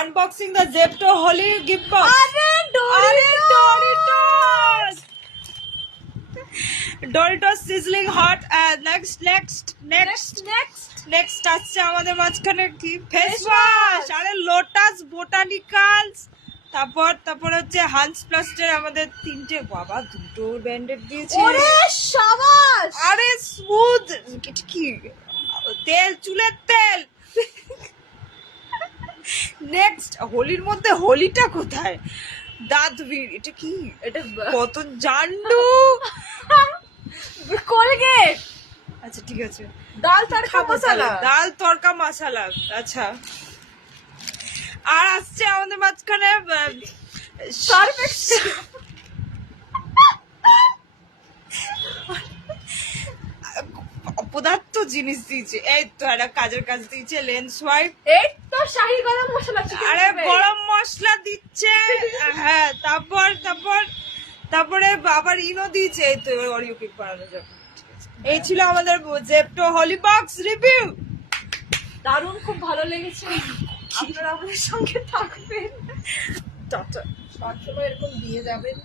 Unboxing the Zepto Holi gift box. আরে Doritos Doritos sizzling hot. Next আসছে আমাদের মাঝখানে কি ফেস ওয়াশ। আরে লোটাস বোটানিক্যালস। তারপর হচ্ছে হান্স প্লাস্টের আমাদের 3টে, বাবা 2টো ব্যান্ডেড দিয়েছে। ওরে শাবাশ। আরে স্মুথ কি তেল, চুলের তেল। নেক্সট হোলির মধ্যে হোলিটা কোথায়? দাঁতবির। এটা কি? এটা কত জান্ডু। কোলগেট। আচ্ছা ঠিক আছে, ডাল তড়কা মশলা। ডাল তড়কা মশলা। আচ্ছা, আর আসছে আমাদের মাঝখানে অপদার্থ জিনিস দিয়েছে। এই তো একটা কাজের কাজ দিয়েছে, লেন্স ওয়াইপ। এই তো শাহি গরম মশলা। আরে গরম মশলা দিচ্ছে। হ্যাঁ, তারপরে আবার ইনো দিয়েছে। এই তো অরিও কেক বানানো যাবে। এই ছিল আমাদের জেপটো হোলি বক্স রিভিউ। দারুণ, খুব ভালো লেগেছে। আপনারা আমাদের সঙ্গে থাকবেন, টাটা। সবসময় এরকম দিয়ে যাবেন।